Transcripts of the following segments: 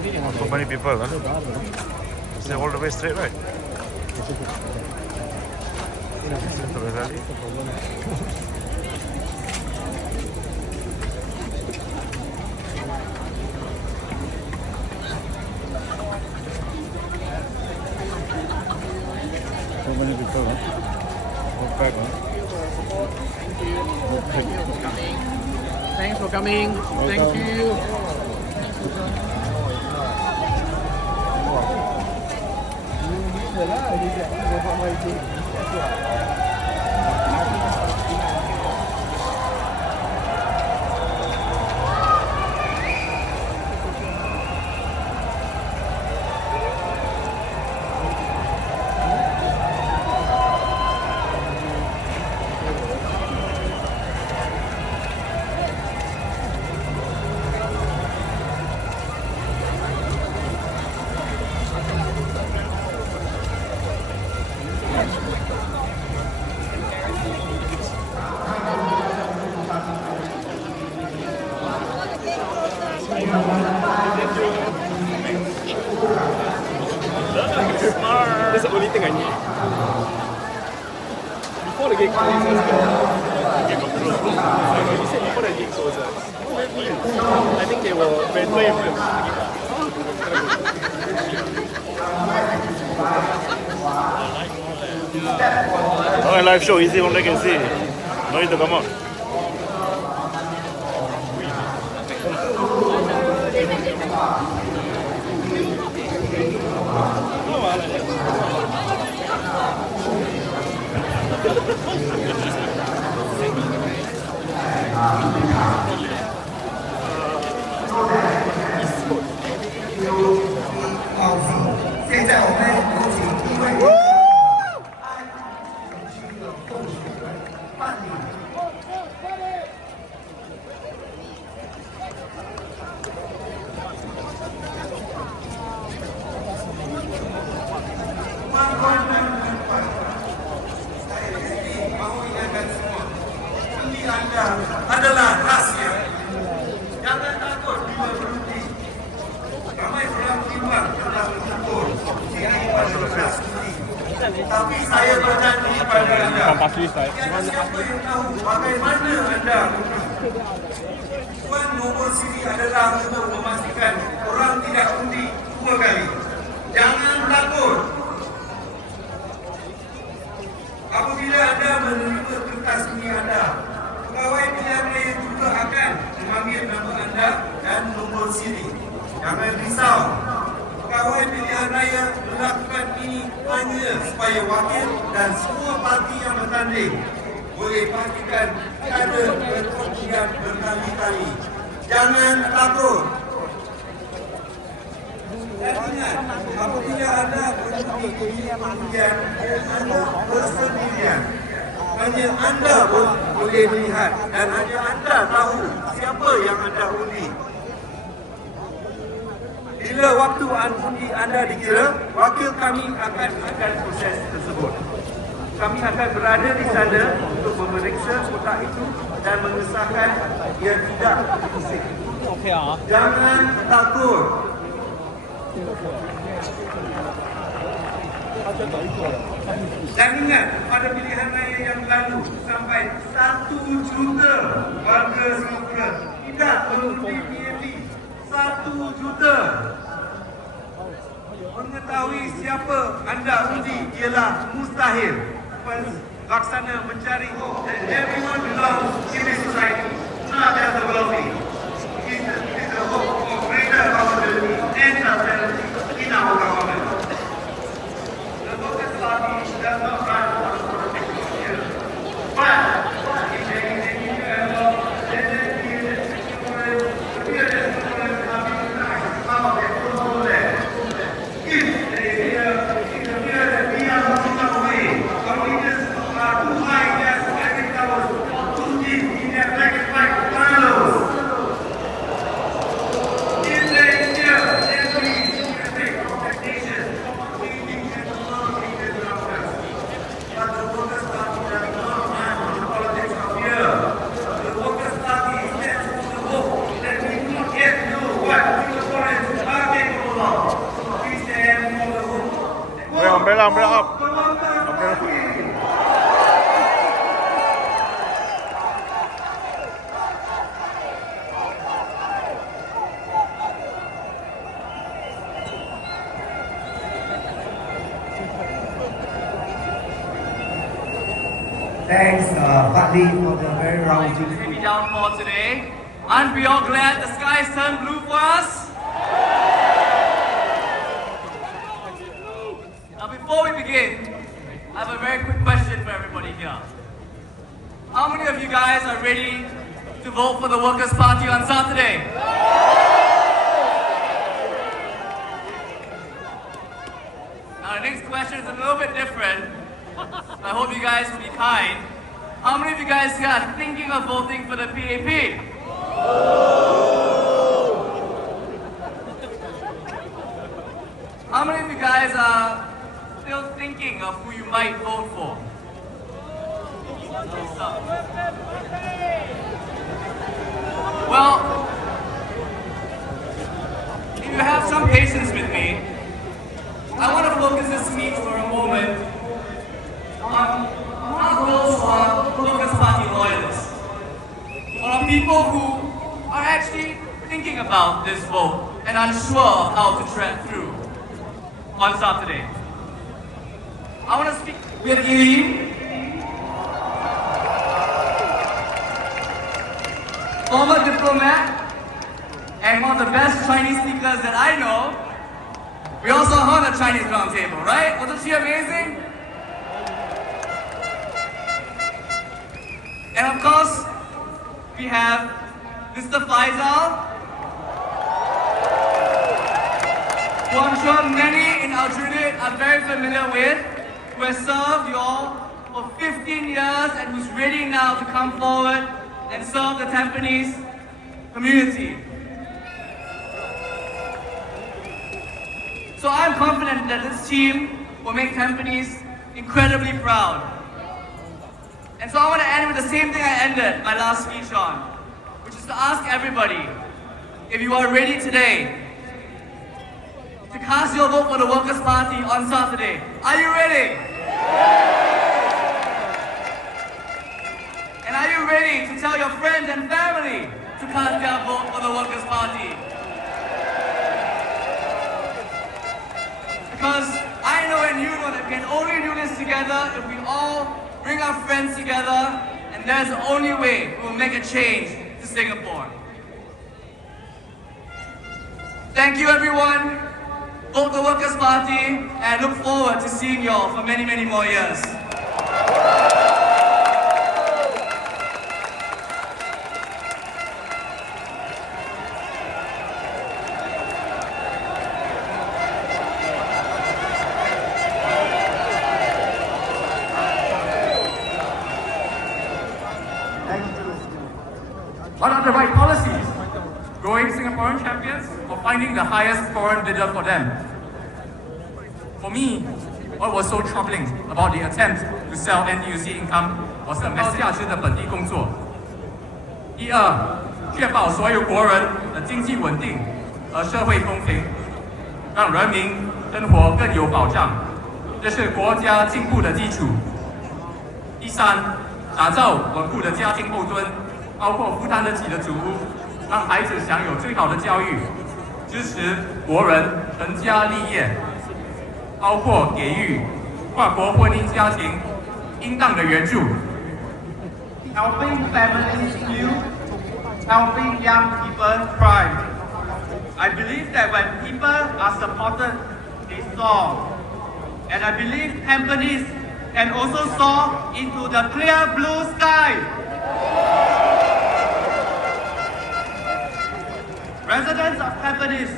So many people, huh? Stay all the way straight, right? Terus tadi. So many people, huh? Perfect, huh? Thanks for coming. Thank you. That's the only thing I need. Before the gate closes, the gate got closed. You said before the gate closes. I think they will render it. Oh, live show, easy one they can see. No need to come out. Adalah rahsia. Jangan takut bila berhenti. Ramai orang timbang telah mengukur kehidupan berbelas undi. Tapi saya berjanji pada anda, tiada siapa yang tahu bagaimana anda undi. Tuan nombor sini adalah untuk memastikan orang tidak undi 2 kali. Jangan takut. Apabila anda menerima kertas undi anda, pegawai pilihan raya juga akan mengambil nama anda dan nombor siri. Jangan risau. Pegawai pilihan raya melakukan ini hanya supaya wakil dan semua parti yang bertanding boleh pastikan ada perkongsian berkali-kali. Jangan takut. Dan ingat, apabila anda berhenti kemudian anda bersendirian. Hanya anda boleh melihat dan hanya anda tahu siapa yang anda undi. Bila waktu undi anda dikira, wakil kami akan proses tersebut. Kami akan berada di sana untuk memeriksa kotak itu dan mengesahkan ia tidak diusik. Jangan takut. Dan ingat, pada pilihan raya yang lalu sampai 1 juta warga Singapura tidak mengundi PAP. 1 juta. Mengetahui siapa anda undi ialah mustahil. Laksana mencari hope that everyone belongs in this society, not just the wealthy. It is the hope of greater accountability and transparency in our government. The Lotus Party does not run for the political here. But if there is any dialogue, then there is a secure, have been nice about their own land. If there is here, it appears that we are moving away. Our leaders are too high gas every hour, too deep in their black and white Bradley for the very rousing Heavy downpour today. Aren't we all glad the skies turned blue for us? Now before we begin, I have a very quick question for everybody here. How many of you guys are ready to vote for the Workers' Party on Saturday? Now the next question is a little bit different. I hope you guys will be kind. How many of you guys here are thinking of voting for the PAP? How many of you guys are still thinking of who you might vote for? Well, if you have some patience with me, I want to focus this speech for a moment on not those who are Workers' Party loyalists, but on people who are actually thinking about this vote and unsure of how to tread through on Saturday. I want to speak with Eileen, former diplomat and one of the best Chinese speakers that I know. We also heard a Chinese roundtable, right? Wasn't she amazing? And of course, we have Mr. Faisal, who I'm sure many in our unit are very familiar with, who has served you all for 15 years and who's ready now to come forward and serve the Tampines community. So I'm confident that this team will make Tampines incredibly proud. And so I want to end with the same thing I ended my last speech on, which is to ask everybody, if you are ready today to cast your vote for the Workers' Party on Saturday. Are you ready? And are you ready to tell your friends and family to cast their vote for the Workers' Party? Because I know and you know that we can only do this together if we all bring our friends together, and that's the only way we will make a change to Singapore. Thank you everyone. Vote the Workers' Party, and I look forward to seeing you all for many, many more years. What are the right policies? Growing Singaporean champions or finding the highest foreign bidder for them? For me, what was so troubling about the attempt to sell NTUC income was the message 价值的本地工作。第二，确保所有国人的经济稳定和社会公平，让人民生活更有保障，这是国家进步的基础。第三，打造稳固的家庭后盾。包括负担得起的祖屋，让孩子享有最好的教育，支持国人成家立业，包括给予跨国婚姻家庭应当的援助。Helping families heal, helping young people thrive. I believe that when people are supported, they soar. And I believe Tampines can also soar into the clear blue sky. Residents of Tampines,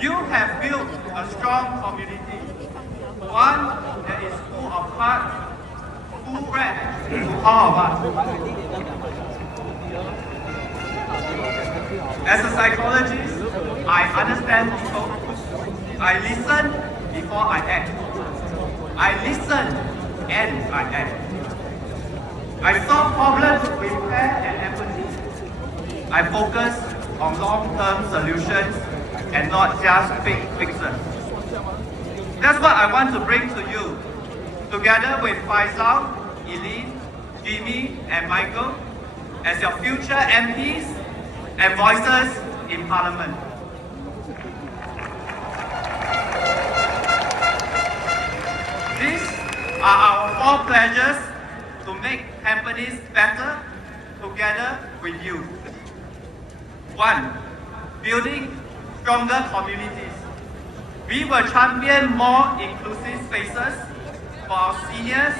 you have built a strong community, one that is full of heart, full breath to all of us. As a psychologist, I understand people. I listen before I act. I listen and I act. I solve problems with care and empathy. I focus on long-term solutions and not just quick fixes. That's what I want to bring to you, together with Faisal, Eileen, Jimmy and Michael, as your future MPs and voices in Parliament. These are our 4 pledges to make Tampines better together with you. 1. Building stronger communities. We will champion more inclusive spaces for our seniors,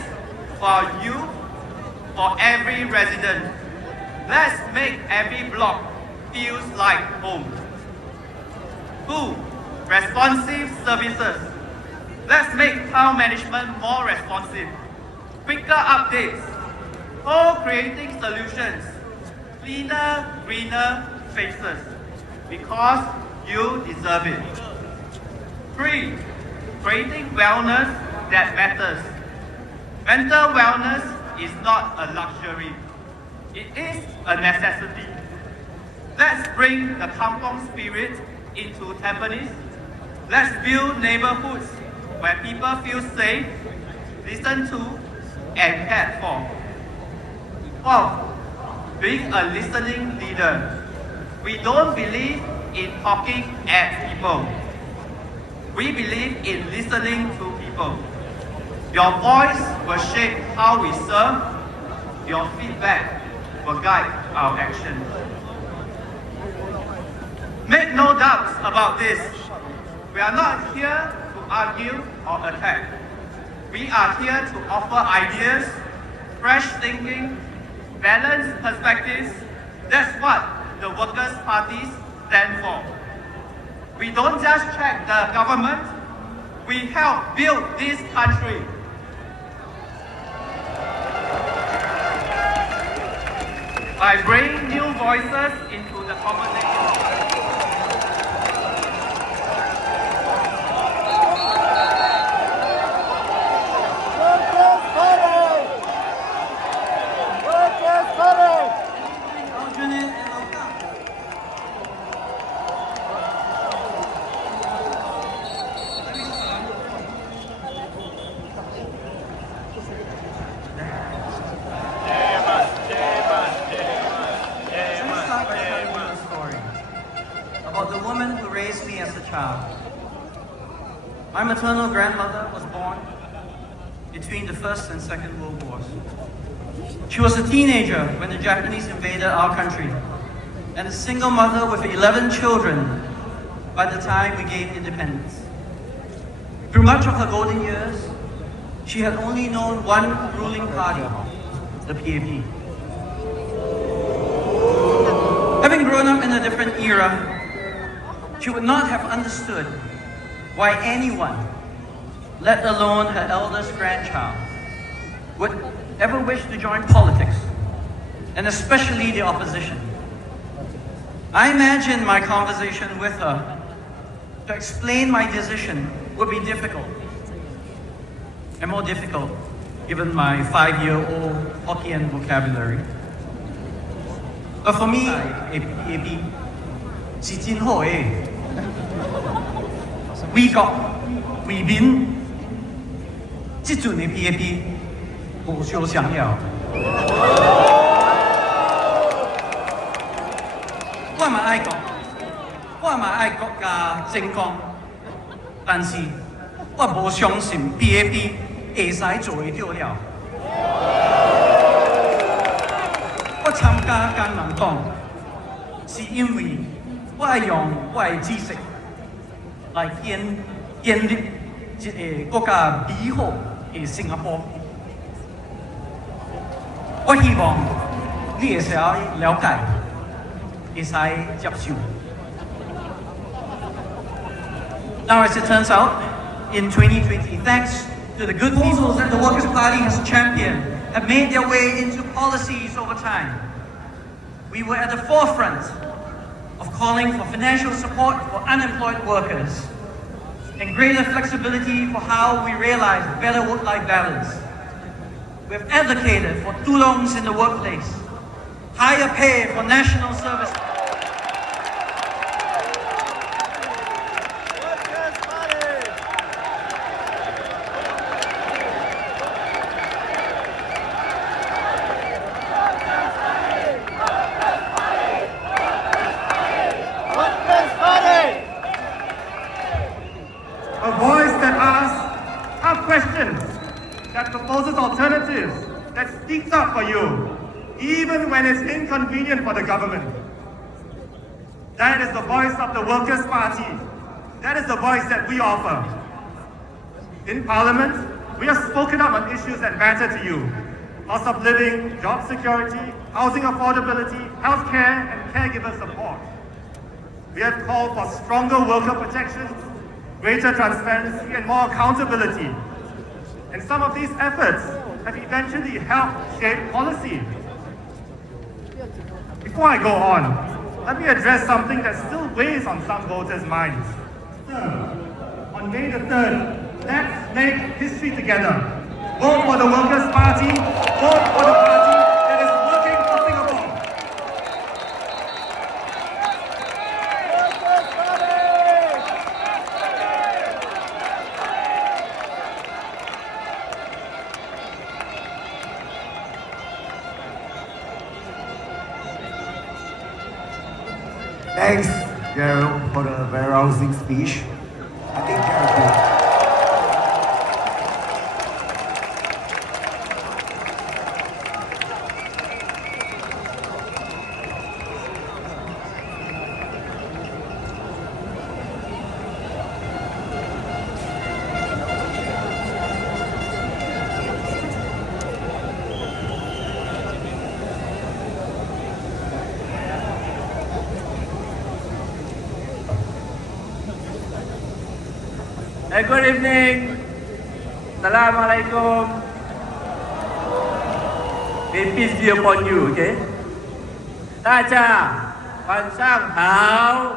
for our youth, for every resident. Let's make every block feels like home. 2. Responsive services. Let's make town management more responsive. Quicker updates. Co-creating solutions. Cleaner, greener faces. Because you deserve it. 3. Creating wellness that matters. Mental wellness is not a luxury. It is a necessity. Let's bring the kampong spirit into Tampines. Let's build neighborhoods where people feel safe, listened to, and cared for. 4. Being a listening leader. We don't believe in talking at people. We believe in listening to people. Your voice will shape how we serve. Your feedback will guide our actions. Make no doubts about this. We are not here to argue or attack. We are here to offer ideas, fresh thinking, balanced perspectives. That's what the Workers' Parties stand for. We don't just check the government, we help build this country. By bringing new voices into the conversation. My maternal grandmother was born between the First and Second World Wars. She was a teenager when the Japanese invaded our country, and a single mother with 11 children by the time we gained independence. Through much of her golden years, she had only known one ruling party, the PAP. Having grown up in a different era, she would not have understood why anyone, let alone her eldest grandchild, would ever wish to join politics, and especially the opposition. I imagine my conversation with her to explain my decision would be difficult, and more difficult given my 5-year-old Hokkien vocabulary. But for me, PAP, 是真好嘅。為國為民，這陣嘅 PAP 無少想要。我嘛愛國，我嘛愛國家政綱，但是我無相信 PAP 會使做得到了。我參加艱難黨，是因為我愛用我嘅知識來建立一個國家美好嘅新加坡。我希望你會使了解，會使接受。Now, as it turns out, in 2020, thanks to the good proposals that the Workers' Party has championed, have made their way into policies over time. We were at the forefront of calling for financial support for unemployed workers and greater flexibility for how we realize better work-life balance. We've advocated for tulongs in the workplace, higher pay for national service. A voice that asks tough questions, that proposes alternatives, that speaks even when it's inconvenient for the government. That is the voice of the Workers' Party. That is the voice that we offer. In Parliament, we have spoken up on issues that matter to you. Cost of living, job security, housing affordability, healthcare, and caregiver support. We have called for stronger worker protections, greater transparency, and more accountability. And some of these efforts have eventually helped shape policy. Before I go on, let me address something that still weighs on some voters' minds. On May the 3rd, let's make history together. Vote for the Workers' Party. Vote for the party that is working for Singapore. Thanks, Gerald, for the very rousing speech. I think Gerald did. Good evening. Assalamualaikum. May peace be upon you, okay? 大家晚上好。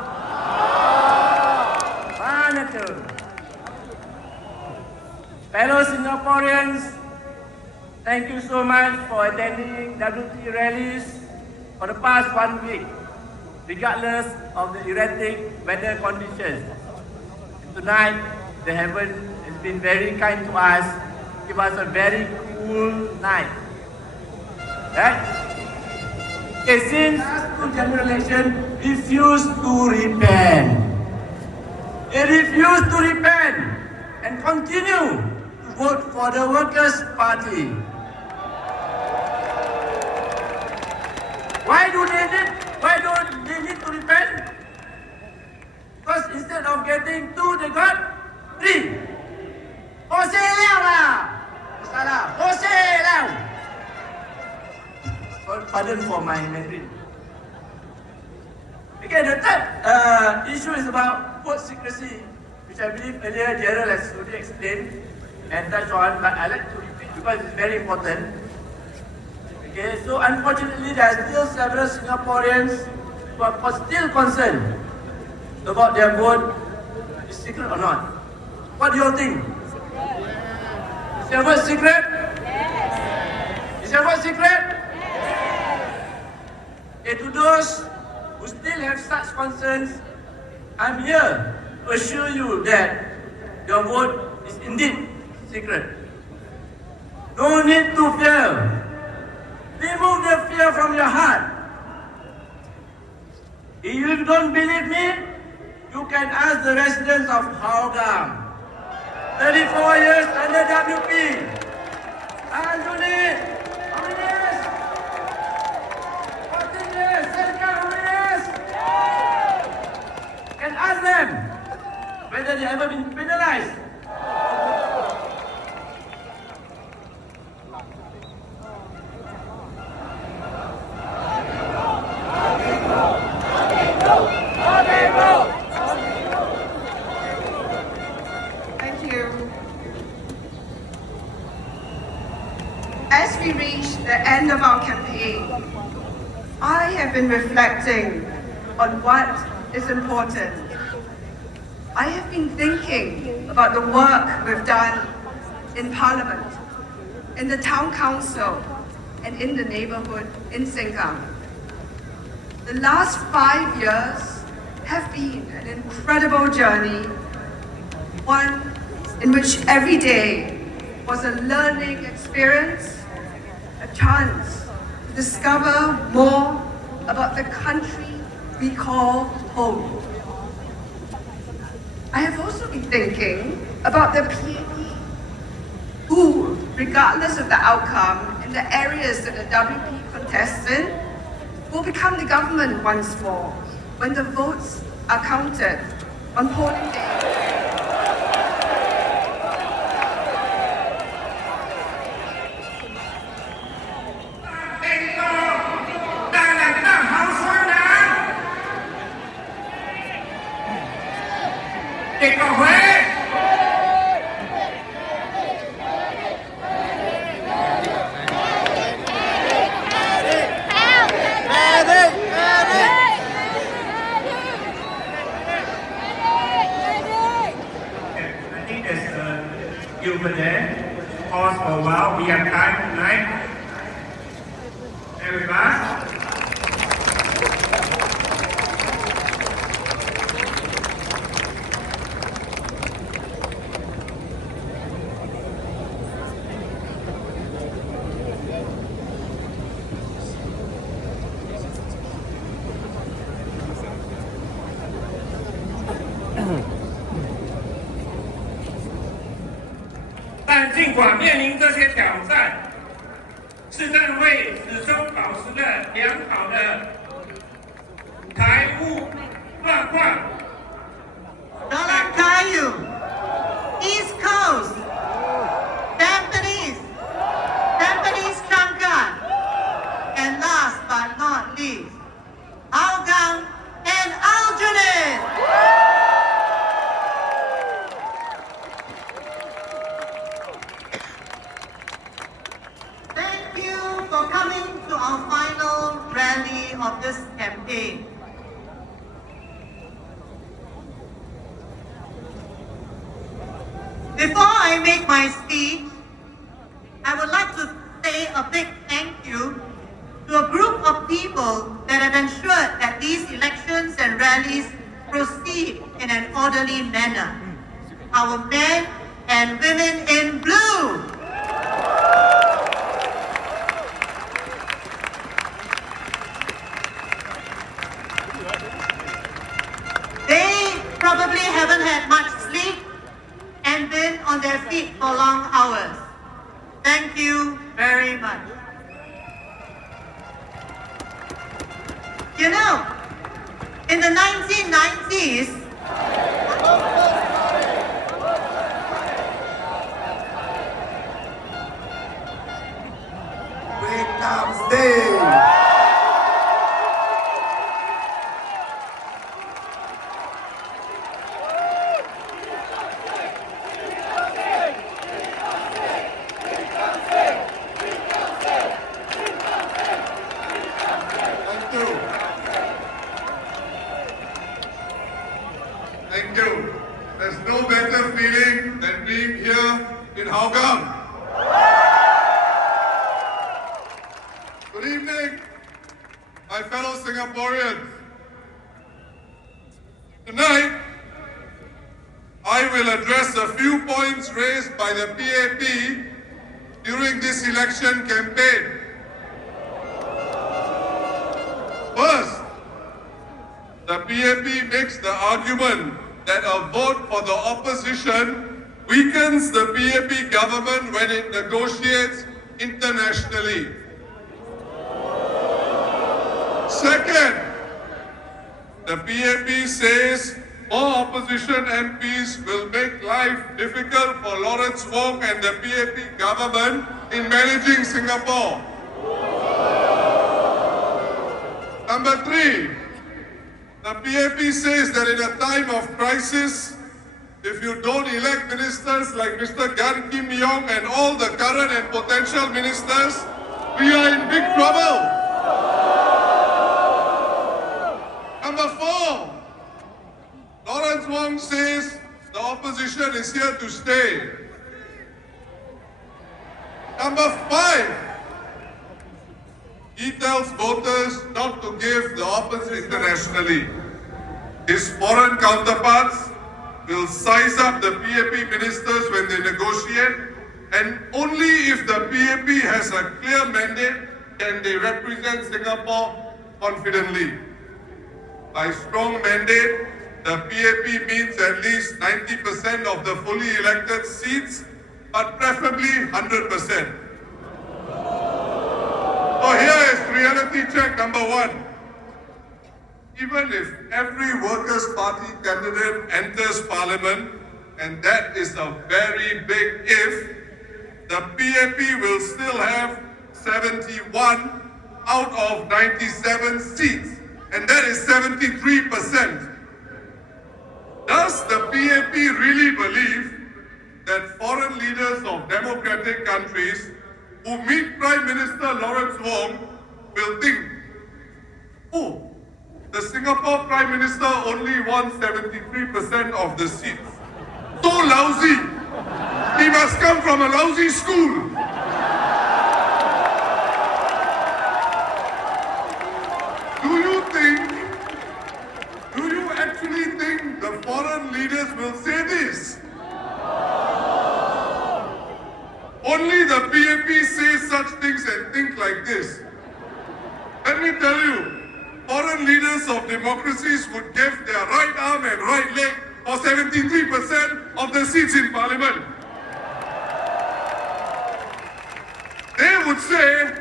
Fellow Singaporeans, thank you so much for attending WT rallies for the past 1 week, regardless of the erratic weather conditions. And tonight, the heaven has been very kind to us, give us a very cool night. Right? Okay, since the general election refused to repent. They refused to repent and continue to vote for the Workers' Party. Why don't they need to repent? Because instead of getting 2, they got 3. Hosei liao lah! Salah, hosei liao! Pardon for my Mandarin. Okay, the third issue is about vote secrecy, which I believe earlier Gerald has already explained and touched on, but I like to repeat because it's very important. Okay, so unfortunately there are still several Singaporeans who are still concerned about their vote is secret or not. What do you think? Is your vote secret? Yes. Is your vote secret? Yes. Okay, to those who still have such concerns, I'm here to assure you that your vote is indeed secret. No need to fear. Remove the fear from your heart. If you don't believe me, you can ask the residents of Hougang. 34 years under WP. Anthony, how many years? 14 years. Serkan, how many years? Can ask them whether they ever been penalized. Thank you. As we reach the end of our campaign, I have been reflecting on what is important. I have been thinking about the work we've done in Parliament, in the Town Council, and in the neighbourhood in Sengkang. The last 5 years have been an incredible journey, one in which every day was a learning experience, a chance to discover more about the country we call home. I have also been thinking about the PAP, who, regardless of the outcome, in the areas that the WP contestant will become the government once more when the votes are counted on polling day. Over there, pause for a while. We have time tonight. Everybody. 但尽管面临这些挑战，市政会始终保持着良好的财务状况。Jalan Kayu, East Coast, Tampines, Tampines Changkat, and last but not least, Hougang and Aljunied. Thank you for coming to our final rally of this campaign. Before I make my speech, I would like to say a big thank you to a group of people that have ensured that these elections and rallies proceed in an orderly manner. Our men and women in blue. They probably haven't had much sleep and been on their feet for long hours. Thank you very much. You know, in the 1990s, Wake up, stay. Thank you. There's no better feeling than being here in Hougang. Good evening, my fellow Singaporeans. Tonight, I will address a few points raised by the PAP during this election campaign. First, the PAP makes the argument that a vote for the opposition weakens the PAP government when it negotiates internationally. Second, the PAP says more opposition MPs will make life difficult for Lawrence Wong and the PAP government in managing Singapore. Number three, the PAP says that in a time of crisis, if you don't elect ministers like Mr. Gan Kim Yong and all the current and potential ministers, we are in big trouble. Number four, Lawrence Wong says the opposition is here to stay. Number five, he tells voters not to give the opposition internationally. His foreign counterparts will size up the PAP ministers when they negotiate, and only if the PAP has a clear mandate can they represent Singapore confidently. By strong mandate, the PAP means at least 90% of the fully elected seats, but preferably 100%. So here is reality check number one. Even if every Workers' Party candidate enters Parliament, and that is a very big if, the PAP will still have 71 out of 97 seats, and that is 73%. Does the PAP really believe that foreign leaders of democratic countries who meet Prime Minister Lawrence Wong will think, oh, the Singapore Prime Minister only won 73% of the seats. So lousy. He must come from a lousy school. Do you actually think the foreign leaders will say this? Only the PAP says such things and think like this. Let me tell you, foreign leaders of democracies would give their right arm and right leg for 73% of the seats in Parliament. They would say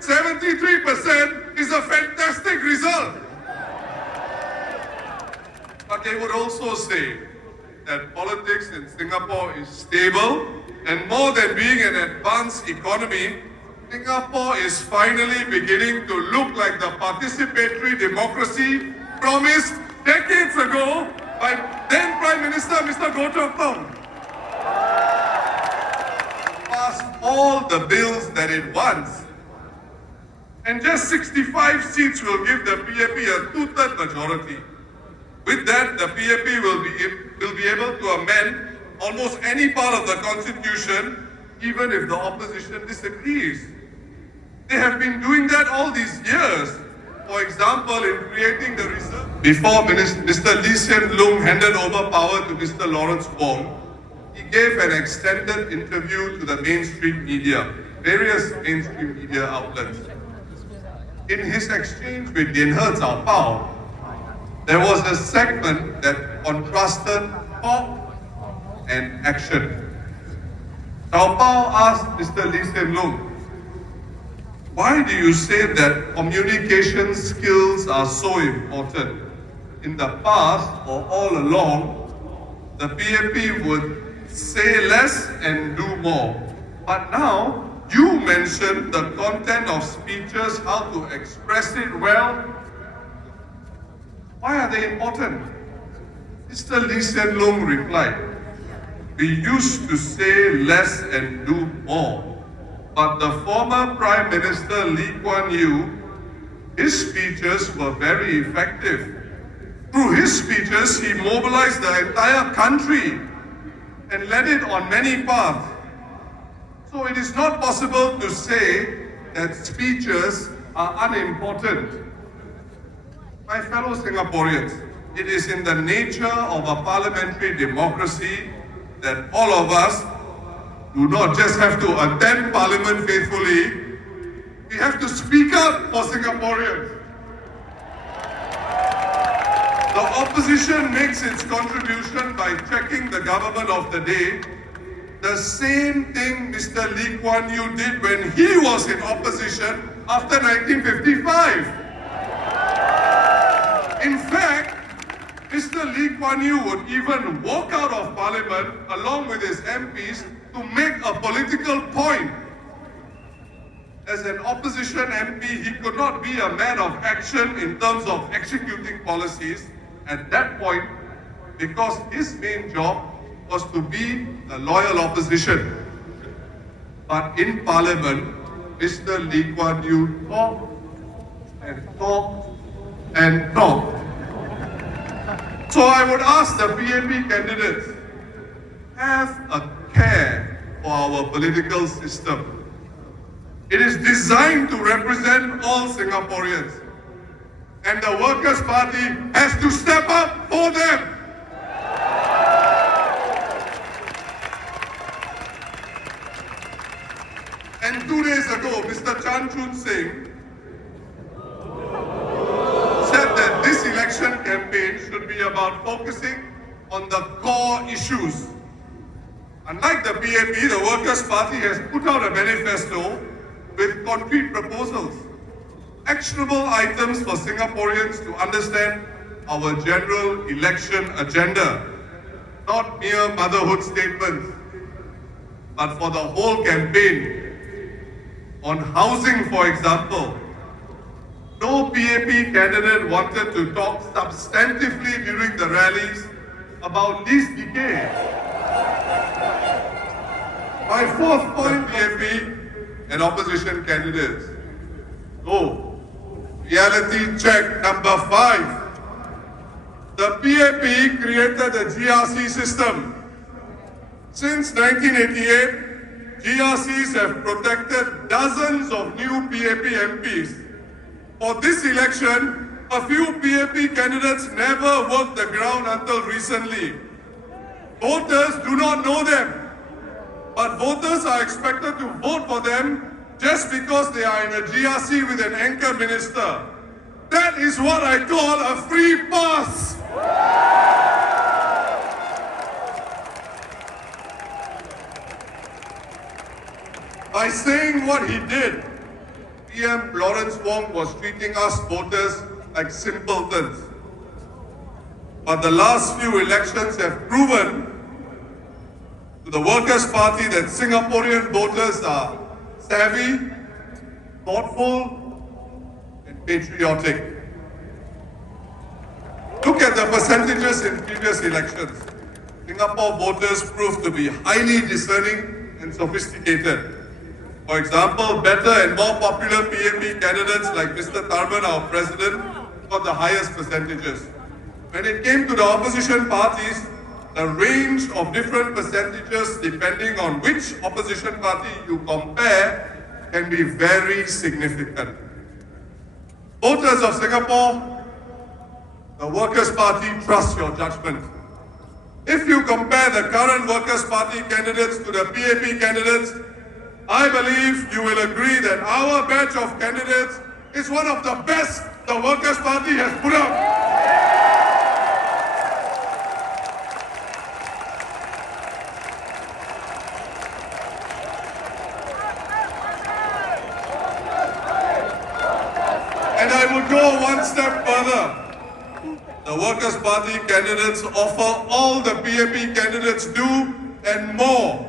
73% is a fantastic result. But they would also say that politics in Singapore is stable, and more than being an advanced economy, Singapore is finally beginning to look like the participatory democracy promised decades ago by then Prime Minister Mr. Goh Chok Tong. Passed all the bills that it wants, and just 65 seats will give the PAP a two-third majority. With that, the PAP will be able to amend almost any part of the Constitution, even if the opposition disagrees. They have been doing that all these years. For example, in creating the reserve. Before Mr. Lee Hsien Loong handed over power to Mr. Lawrence Wong, he gave an extended interview to the mainstream media, various mainstream media outlets. In his exchange with Lian He Zhao Bao, there was a segment that contrasted talk and action. Zhao Bao asked Mr. Lee Hsien Loong, why do you say that communication skills are so important? In the past, or all along, the PAP would say less and do more. But now, you mentioned the content of speeches, how to express it well. Why are they important? Mr. Lee Hsien Loong replied, we used to say less and do more. But the former Prime Minister Lee Kuan Yew, his speeches were very effective. Through his speeches, he mobilized the entire country and led it on many paths. So it is not possible to say that speeches are unimportant. My fellow Singaporeans, it is in the nature of a parliamentary democracy that all of us do not just have to attend Parliament faithfully, we have to speak up for Singaporeans. The opposition makes its contribution by checking the government of the day, the same thing Mr. Lee Kuan Yew did when he was in opposition after 1955. In fact, Mr. Lee Kuan Yew would even walk out of Parliament along with his MPs to make a political point. As an opposition MP, he could not be a man of action in terms of executing policies at that point because his main job was to be a loyal opposition. But in Parliament, Mr. Lee Kuan Yew talked and talked and talked. So I would ask the PAP candidates, have a care for our political system. It is designed to represent all Singaporeans. And the Workers' Party has to step up for them. And 2 days ago, Mr. Chan Chun Sing said that this election campaign should be about focusing on the core issues. Unlike the PAP, the Workers' Party has put out a manifesto with concrete proposals. actionable items for Singaporeans to understand our general election agenda, not mere motherhood statements, but for the whole campaign. On housing, for example, no PAP candidate wanted to talk substantively during the rallies about lease decay. My fourth point, PAP and opposition candidates. Oh, reality check number 5. The PAP created the GRC system. Since 1988, GRCs have protected dozens of new PAP MPs. For this election, a few PAP candidates never worked the ground until recently. Voters do not know them, but voters are expected to vote for them just because they are in a GRC with an anchor minister. That is what I call a free pass. By saying what he did, PM Lawrence Wong was treating us voters like simpletons. But the last few elections have proven to the Workers' Party that Singaporean voters are savvy, thoughtful, and patriotic. Look at the percentages in previous elections. Singapore voters proved to be highly discerning and sophisticated. For example, better and more popular PAP candidates like Mr. Tharman, our president, got the highest percentages. When it came to the opposition parties, the range of different percentages depending on which opposition party you compare can be very significant. Voters of Singapore, the Workers' Party trusts your judgment. If you compare the current Workers' Party candidates to the PAP candidates, I believe you will agree that our batch of candidates is one of the best the Workers' Party has put up. And I would go one step further. The Workers' Party candidates offer all the PAP candidates do and more.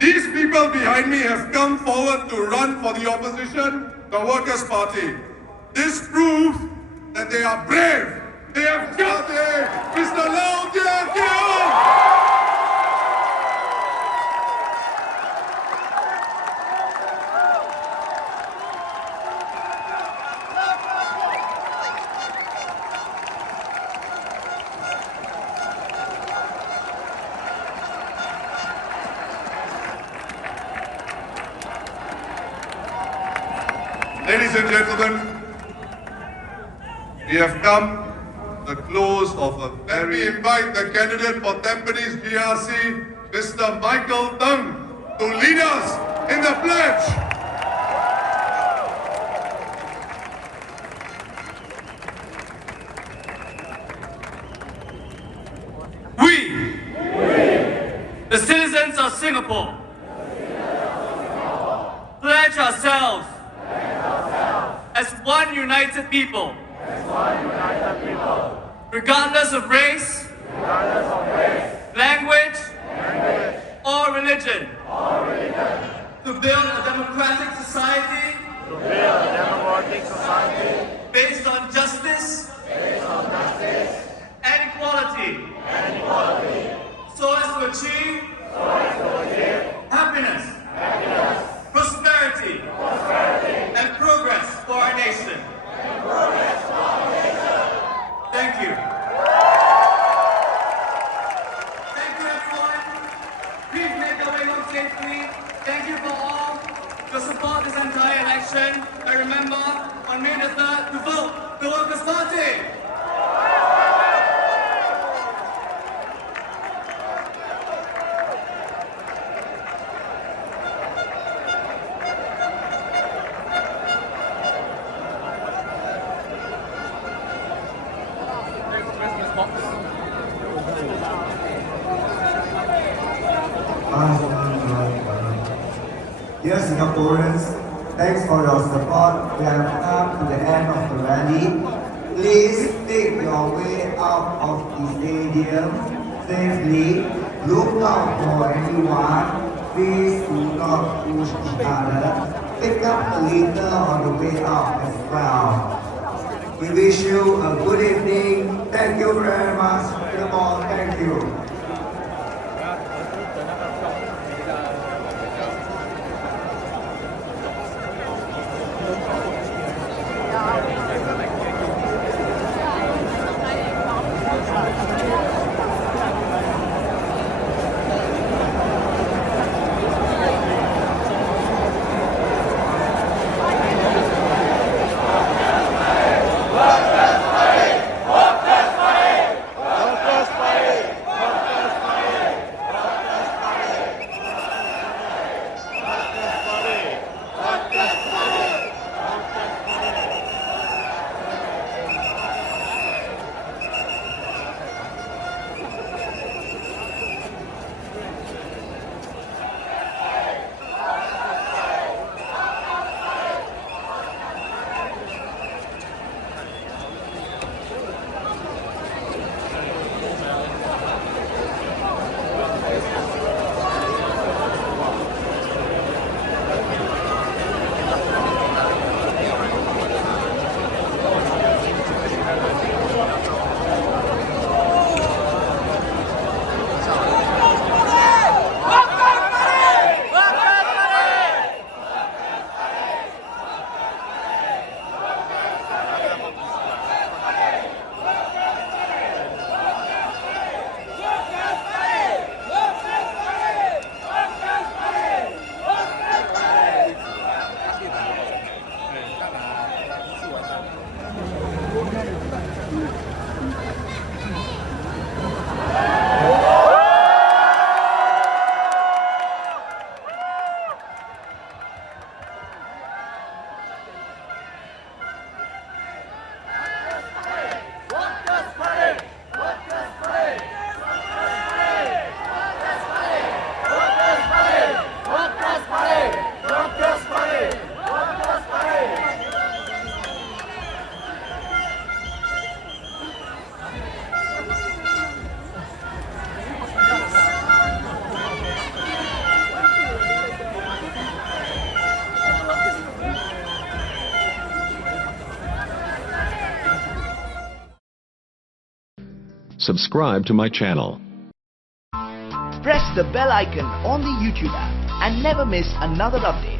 These people behind me have come forward to run for the opposition, the Workers' Party. This proves that they are brave. They have got it. Mr. Lau Jia Kiong! Ladies and gentlemen, we have come to the close of a very invite the candidate for Tampines GRC, Mr. Michael Teng, to lead us in the pledge. We, the citizens of Singapore, pledge ourselves as one united people, regardless of race, language, or religion, to build a democratic society, based on justice, and equality, so as to achieve happiness, prosperity, and progress for our nation. Thank you. Thank you, everyone. Please make your way home safely. Thank you for all to support this entire election. And remember, on May the 3rd, to vote the Workers' Party. Dear Singaporeans, thanks for your support. We have come to the end of the rally. Please take your way out of the stadium safely. Look out for anyone. Please do not push each other. Pick up the leader on the way out as well. We wish you a good evening. Thank you very much. Thank you. Subscribe to my channel. Press the bell icon on the YouTube app and never miss another update.